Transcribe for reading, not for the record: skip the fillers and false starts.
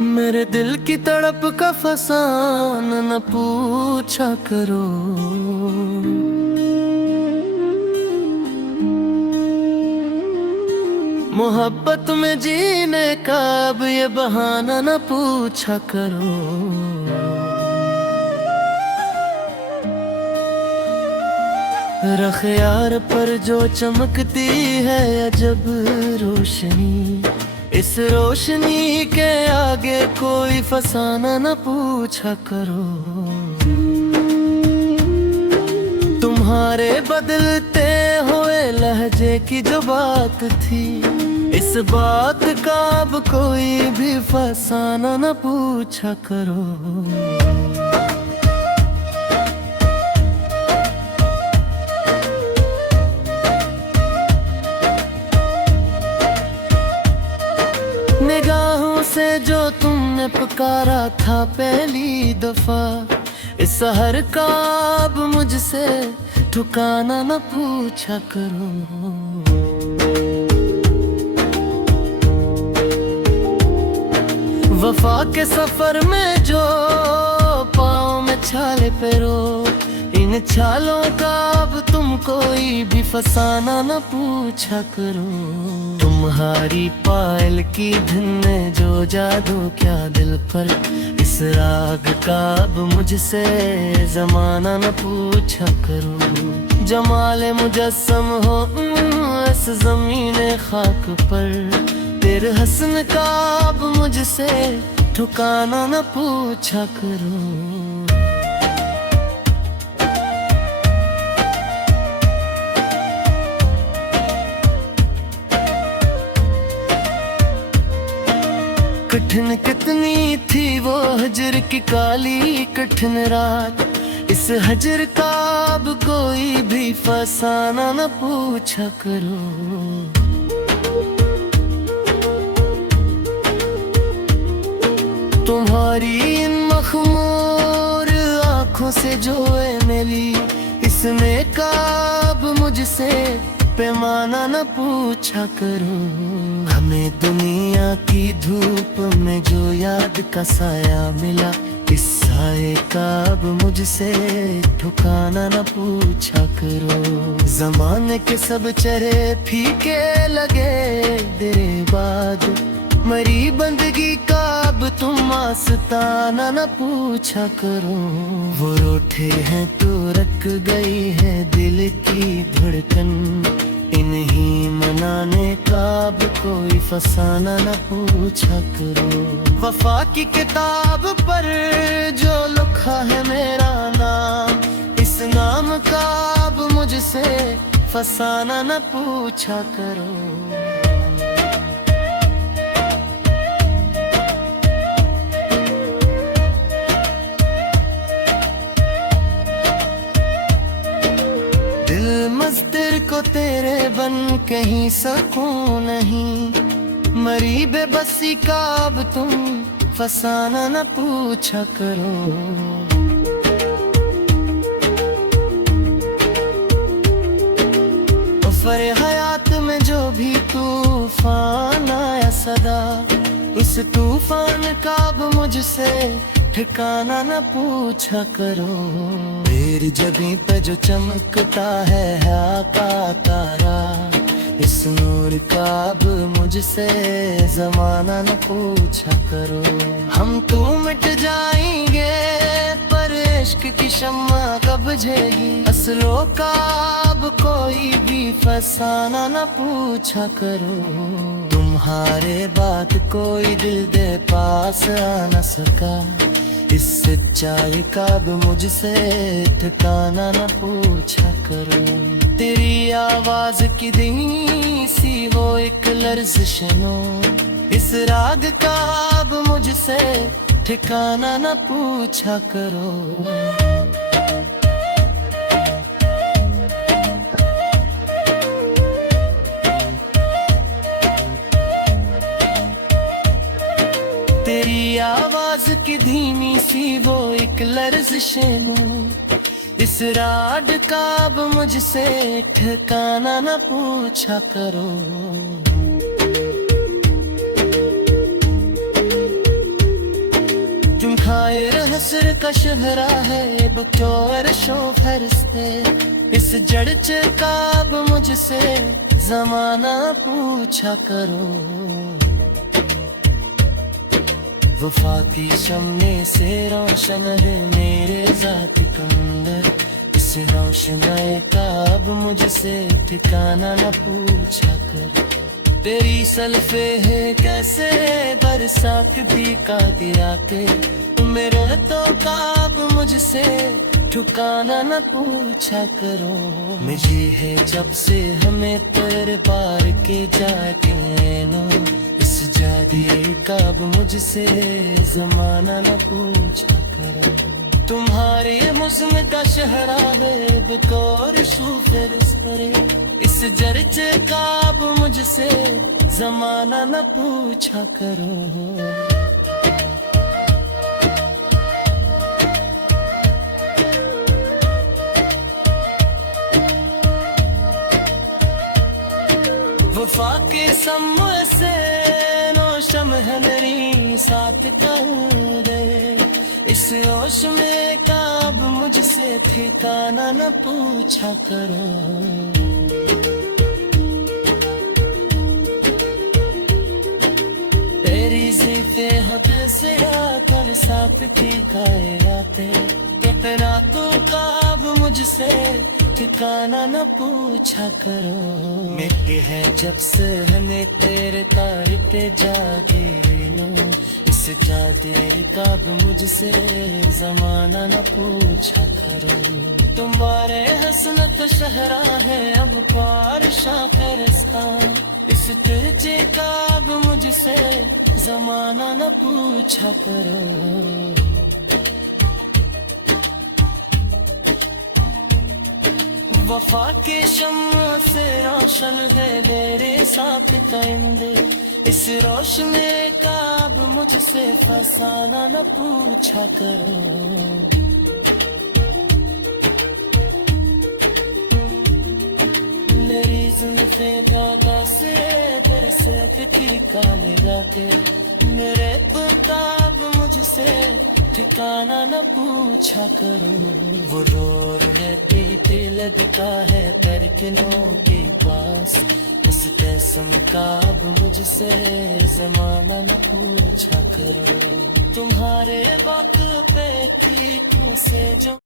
मेरे दिल की तड़प का फसान न पूछा करो। मोहब्बत में जीने का अब ये बहाना न पूछा करो। रख यार पर जो चमकती है अजब रोशनी, इस रोशनी के आगे कोई फसाना न पूछा करो। तुम्हारे बदलते हुए लहजे की जो बात थी, इस बात का अब कोई भी फसाना न पूछा करो। निगाहों से जो तुमने पुकारा था पहली दफा, इस हर का अब मुझसे ठिकाना न पूछा करो। वफा के सफर में जो पाँव में छाले पेरो, इन छालों का अब तुम कोई भी फसाना न पूछा करो। तुम्हारी पायल की धुन ने जो जादू क्या दिल पर, इस राग का अब मुझसे जमाना न पूछा करो। जमाले मुजस्सम हो इस ज़मीने खाक पर, तेरे हसन का अब मुझसे ठिकाना न पूछा करो। कठिन कितनी थी वो हजर की काली कठिन रात, इस हजर का अब कोई भी फसाना न पूछा करो। तुम्हारी इन मखमूर आँखों से जो है मिली, इसने का अब मुझसे पैमाना न पूछा करो। हमें दुनिया की धूप में जो याद का साया मिला, इस साए का अब मुझसे ठिकाना न पूछा करो। ज़माने के सब चेहरे फीके लगे तेरे बाद, मरी बंदगी का अब तुम आस्ताना न पूछा करो। वो रूठे हैं तो रख गई है दिल की धड़कन, इन्हीं मनाने का अब कोई फसाना न पूछा करो। वफा की किताब पर जो लिखा है मेरा नाम, इस नाम का अब मुझसे फसाना न पूछा करो। मस्तिर को तेरे बन कहीं सकूं नहीं, मरी बेबसी का अब तुम फसाना न पूछा करो। सफर हयात में जो भी तूफान आया सदा, इस तूफान का अब मुझसे ठिकाना न पूछा करो। मेरी जबीं पे जो चमकता है का तारा, इस नूर का अब मुझसे जमाना न पूछा करो। हम तो मिट जाएंगे पर इश्क की शम्मा कब बुझेगी, असलों का अब कोई भी फसाना न पूछा करो। तुम्हारे बात कोई दिल दे पास आ न सका, इस सच्चाई का अब मुझसे ठिकाना न पूछा करो। तेरी आवाज की धीमी सी हो एक लर्ज़िश नो, इस राग का अब मुझसे ठिकाना न पूछा करो। तेरी आवाज की धीमी सी वो एक लर्ज़िश नो, इस राग का अब मुझसे ठिकाना न पूछा करो। तायर हसर का शहरा है बक्योर शो फरस्ते इस जड़ काब मुझसे जमाना पूछा करो वफा की शम्मे से रोशन है मेरे ज़ाती कमंदर इस रोशनाई काब मुझसे ठिकाना न पूछा कर तेरी सल्फे है कैसे बरसात भी का गिरा के मेरे तो काब मुझसे ठिकाना न पूछा करो मुझे है जब से हमें तेरे पार के जाके नो इस जादी काब मुझसे जमाना न पूछा करो तुम्हारी मुस्म का शहरा है बकौर शूफर सरे इस जरचे काब मुझसे जमाना न पूछा करो वफा के सम्म से नौशम हनरी साथ कहूँ रे इस होश में काब मुझसे ठिकाना न पूछा करो तेरी ज़िफ़े होते से आकर साथ ठिकाए आते कितना तो काब मुझसे ठिकाना न पूछा करो मिट्टी है जब से हमें तेरे तारीफ़े जागे नो इस जादे काब मुझसे जमाना न पूछा करो तुम्हारे हसनत शहरा है अब पार शाकरस्तान इस तुझे काब मुझसे जमाना न पूछा करो वफा के शम्मा से रोशन है मेरे साथ काइंदे इस रोशनी काब मुझसे फसाना न पूछा करो मेरी ज़ुल्फ़े धागा से तेरे से ठिका लगाते मेरे तो काब मुझसे ठिकाना न पूछा करो वो रोर है पीते लगता है तरकनों के पास इस कसम काब मुझसे जमाना न पूछा करो तुम्हारे वक्त पे थी से जो